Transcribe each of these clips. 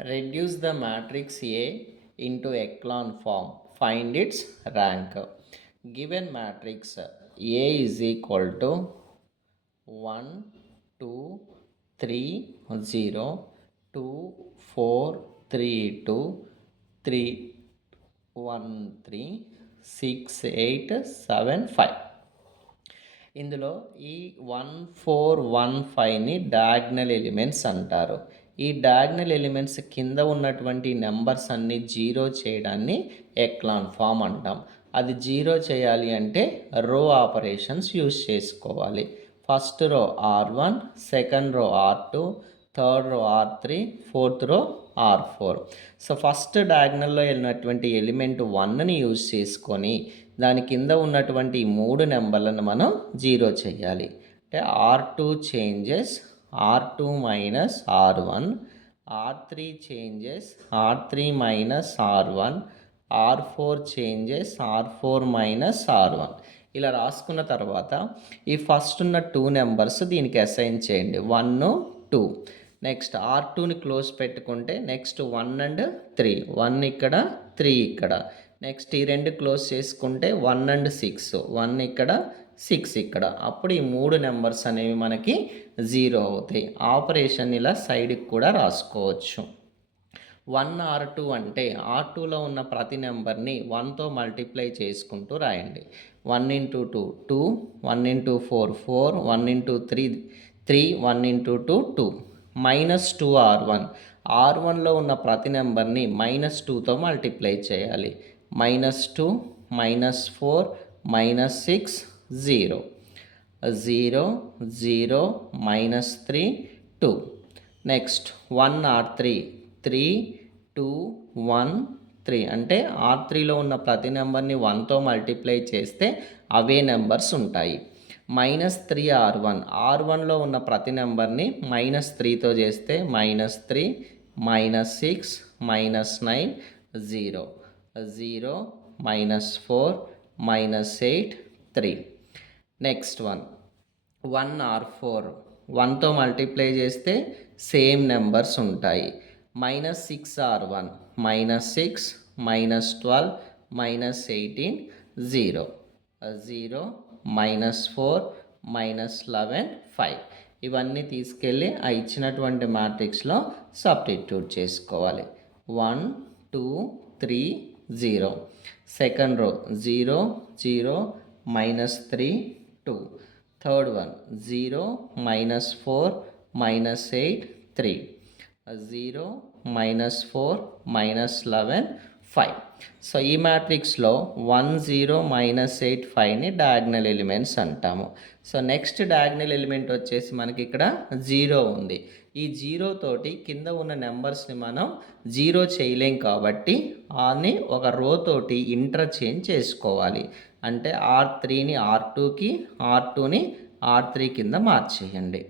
Reduce the matrix A into echelon form. Find its rank. Given matrix A is equal to 1, 2, 3, 0, 2, 4, 3, 2, 3, 1, 3, 6, 8, 7, 5. ఇందులో ఈ 1415ని diagonal elements అంటారు. ఈ diagonal elements కింద ఉన్నటువంటి numbers అన్ని జీరో చేయడాన్ని ఎక్లాన్ ఫామ్ అంటాం. అది జీరో చేయాలి అంటే రో ఆపరేషన్స్ యూస్ చేసుకోవాలి. First row R1, second row R2, third row R3, fourth రో R4. సో ఫస్ట్ డయాగ్నల్లో వెళ్ళినటువంటి ఎలిమెంట్ 1ని యూజ్ చేసుకొని దాని కింద ఉన్నటువంటి మూడు నెంబర్లను మనం జీరో చేయాలి. అంటే R2 changes R2 minus R1, R3 changes R3 minus R1, R4 changes R4 minus R1. ఇలా రాసుకున్న తర్వాత ఈ ఫస్ట్ ఉన్న 2 నెంబర్స్ దీనికి అసైన్ చేయండి, 1, 2. నెక్స్ట్ R2ని క్లోజ్ పెట్టుకుంటే నెక్స్ట్ 1 అండ్ 3, 1 ఇక్కడ 3 ఇక్కడ. నెక్స్ట్ ఈ రెండు క్లోజ్ చేసుకుంటే 1 అండ్ 6, 1 ఇక్కడ 6 ఇక్కడ. అప్పుడు ఈ మూడు నెంబర్స్ అనేవి మనకి జీరో అవుతాయి. ఆపరేషన్ ఇలా సైడ్కి కూడా రాసుకోవచ్చు. 1R2 అంటే R2లో ఉన్న ప్రతి నెంబర్ని 1తో మల్టిప్లై చేసుకుంటూ రాయండి. 1 into 2 2, 1 into 4 4, 1 into 3 3, 1 into 2 2. -2R1, R1లో ఉన్న ప్రతి నెంబర్ని -2తో మల్టిప్లై చేయాలి. -2, -4, -6, 0 0 0, -3 2. నెక్స్ట్ 1R3 3 2 1 3 అంటే R3లో ఉన్న ప్రతి నెంబర్ని 1తో మల్టిప్లై చేస్తే అవే నెంబర్స్ ఉంటాయి. -3R1, R1లో ఉన్న ప్రతి నెంబర్ని -3తో చేస్తే -3 -6 -9 0 0 -4 -8 3. నెక్స్ట్ 1R4, 1తో మల్టిప్లై చేస్తే సేమ్ నెంబర్స్ ఉంటాయి. -6R1 -6 -12 -18 0 0 -4 -11 5. ఇవన్నీ తీసుకెళ్ళి ఆ ఇచ్చినటువంటి మ్యాట్రిక్స్లో సబ్స్టిట్యూట్ చేసుకోవాలి. 1 2 3 0. Second row 0 0 -3 2. Third one 0 -4 -8 3. 0 -4 -11 5. So ఈ మ్యాట్రిక్స్లో 1 0 -8 5ని డయాగ్నల్ ఎలిమెంట్స్ అంటాము. సో నెక్స్ట్ డయాగ్నల్ ఎలిమెంట్ వచ్చేసి మనకి ఇక్కడ 0 ఉంది. ఈ 0 తోటి కింద ఉన్న నెంబర్స్ని మనం జీరో చేయలేం కాబట్టి ఆని ఒక రో తోటి ఇంటర్చేంజ్ చేసుకోవాలి. అంటే R3ని R2కి, R2ని R3 కింద మార్చేయండి.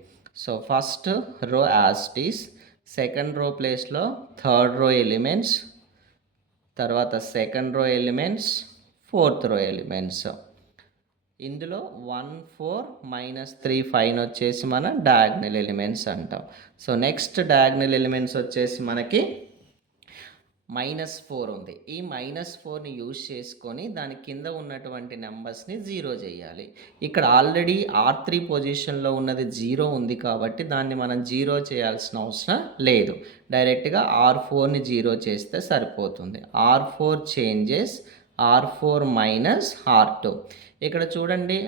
So first row as it is, second row ప్లేస్లో థర్డ్ రో ఎలిమెంట్స్, తర్వాత సెకండ్ రో ఎలిమెంట్స్, ఫోర్త్ రో ఎలిమెంట్స్. ఇందులో 1 4 -3 5 వచ్చేసి మన డయాగ్నల్ ఎలిమెంట్స్ అంటాం. సో నెక్స్ట్ డయాగ్నల్ ఎలిమెంట్స్ వచ్చేసి మనకి -4 ఉంది. ఈ -4ని యూజ్ చేసుకొని దాని కింద ఉన్నటువంటి నెంబర్స్ని జీరో చేయాలి. ఇక్కడ ఆల్రెడీ R3 పొజిషన్లో ఉన్నది 0 ఉంది కాబట్టి దాన్ని మనం జీరో చేయాల్సిన అవసరం లేదు. డైరెక్ట్గా R4ని జీరో చేస్తే సరిపోతుంది. R4 changes R4 minus R2. ఇక్కడ చూడండి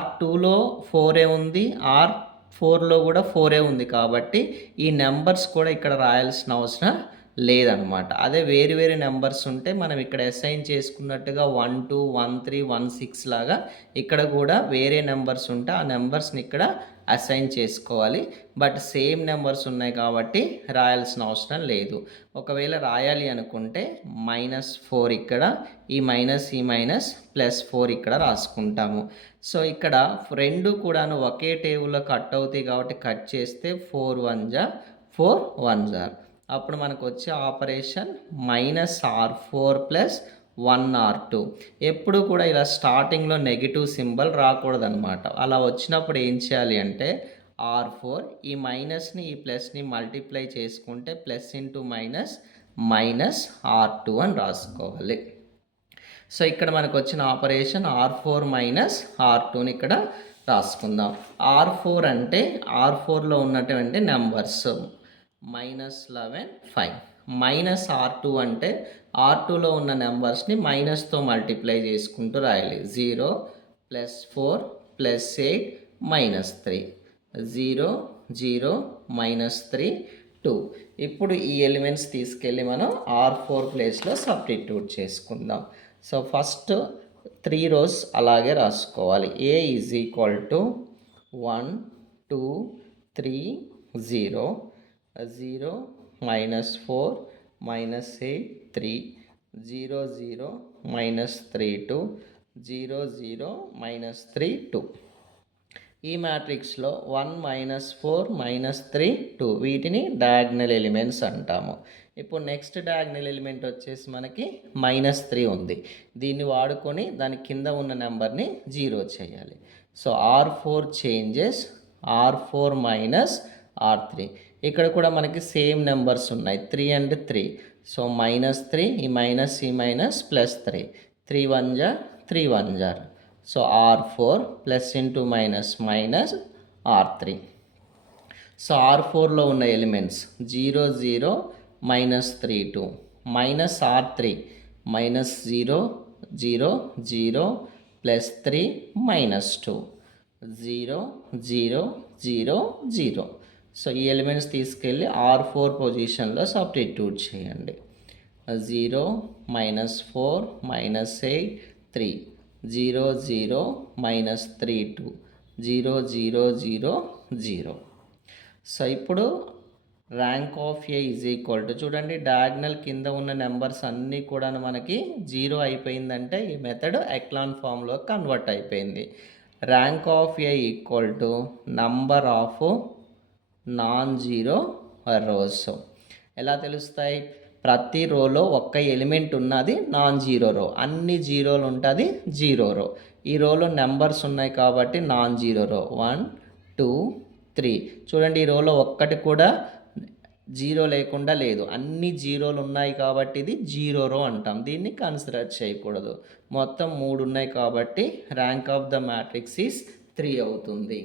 R2లో 4 ఉంది, R4లో కూడా 4 ఉంది కాబట్టి ఈ నెంబర్స్ కూడా ఇక్కడ రాయాల్సిన అవసరం లేదనమాట. అదే వేరు వేరే నెంబర్స్ ఉంటే మనం ఇక్కడ అసైన్ చేసుకున్నట్టుగా 1 2 1 3 1 6 లాగా ఇక్కడ కూడా వేరే నెంబర్స్ ఉంటే ఆ నెంబర్స్ని ఇక్కడ అసైన్ చేసుకోవాలి. బట్ సేమ్ నెంబర్స్ ఉన్నాయి కాబట్టి రాయాల్సిన అవసరం లేదు. ఒకవేళ రాయాలి అనుకుంటే -4 ఇక్కడ, ఈ మైనస్ +4 ఇక్కడ రాసుకుంటాము. సో ఇక్కడ రెండు కూడాను ఒకే టేబుల్లో కట్ అవుతాయి కాబట్టి కట్ చేస్తే 4 1 జా 4 1 జా. అప్పుడు మనకు వచ్చే ఆపరేషన్ -R4 + 1R2. ఎప్పుడు కూడా ఇలా స్టార్టింగ్లో నెగిటివ్ సింబల్ రాకూడదనమాట. అలా వచ్చినప్పుడు ఏం చేయాలి అంటే R4. ఈ మైనస్ని ఈ ప్లస్ని మల్టిప్లై చేసుకుంటే plus into minus minus R2 అని రాసుకోవాలి. సో ఇక్కడ మనకు వచ్చిన ఆపరేషన్ R4 మైనస్ R2ని ఇక్కడ రాసుకుందాం. R4 అంటే R4లో ఉన్నటువంటి నెంబర్స్ -11 5. మైనస్ R2 అంటే R2లో ఉన్న నెంబర్స్ని మైనస్తో మల్టిప్లై చేసుకుంటూ రాయాలి. 0 +4 +8 -3 0 0 -3 2. ఇప్పుడు ఈ ఎలిమెంట్స్ తీసుకెళ్ళి మనం R4 ప్లేస్లో సబ్స్టిట్యూట్ చేసుకుందాం. సో ఫస్ట్ 3 rows అలాగే రాసుకోవాలి. A is equal to 1 2 3 0 0 -4 -8 3 0 0 -3 2 0 0 -3 2. ఈ మ్యాట్రిక్స్లో 1 -4 -3 2 వీటిని డయాగ్నల్ ఎలిమెంట్స్ అంటాము. ఇప్పుడు నెక్స్ట్ డయాగ్నల్ ఎలిమెంట్ వచ్చేసి మనకి -3 ఉంది. దీన్ని వాడుకొని దాని కింద ఉన్న నెంబర్ని 0 చేయాలి. So R4 changes R4 - R3. ఇక్కడ కూడా మనకి సేమ్ నెంబర్స్ ఉన్నాయి 3 and 3. సో -3 ఈ మైనస్ +3 3 1 జా 3 1 జా. So R4 plus into minus minus R3. So R4లో ఉన్న ఎలిమెంట్స్ 0 0 -3 2 -R3 -0 0 0 +3 -2 0 0 0 0. సో ఈ ఎలిమెంట్స్ తీసుకెళ్ళి R4 పొజిషన్లో సబ్స్టిట్యూట్ చేయండి. 0 -4 -8 3 0 0 -3 2 0 0 0 0. సో ఇప్పుడు rank of A is equal to, చూడండి డయాగ్నల్ కింద ఉన్న నెంబర్స్ అన్నీ కూడా మనకి 0 అయిపోయిందంటే ఈ మెథడ్ ఎక్లాన్ ఫామ్లో కన్వర్ట్ అయిపోయింది. Rank of A equal to number of non zero rose. ఎలా తెలుస్తాయి? ప్రతి రోలో ఒక్క ఎలిమెంట్ ఉన్నది నాన్ జీరో రో, అన్ని జీరోలు ఉంటుంది జీరో రో. ఈ రోలో నెంబర్స్ ఉన్నాయి కాబట్టి నాన్ జీరో రో 1 2 3. చూడండి ఈ రోలో ఒక్కటి కూడా జీరో లేకుండా లేదు, అన్ని జీరోలు ఉన్నాయి కాబట్టి ఇది జీరో రో అంటాం. దీన్ని కన్సిడర్ చేయకూడదు. మొత్తం 3 ఉన్నాయి కాబట్టి rank of the matrix is 3 అవుతుంది.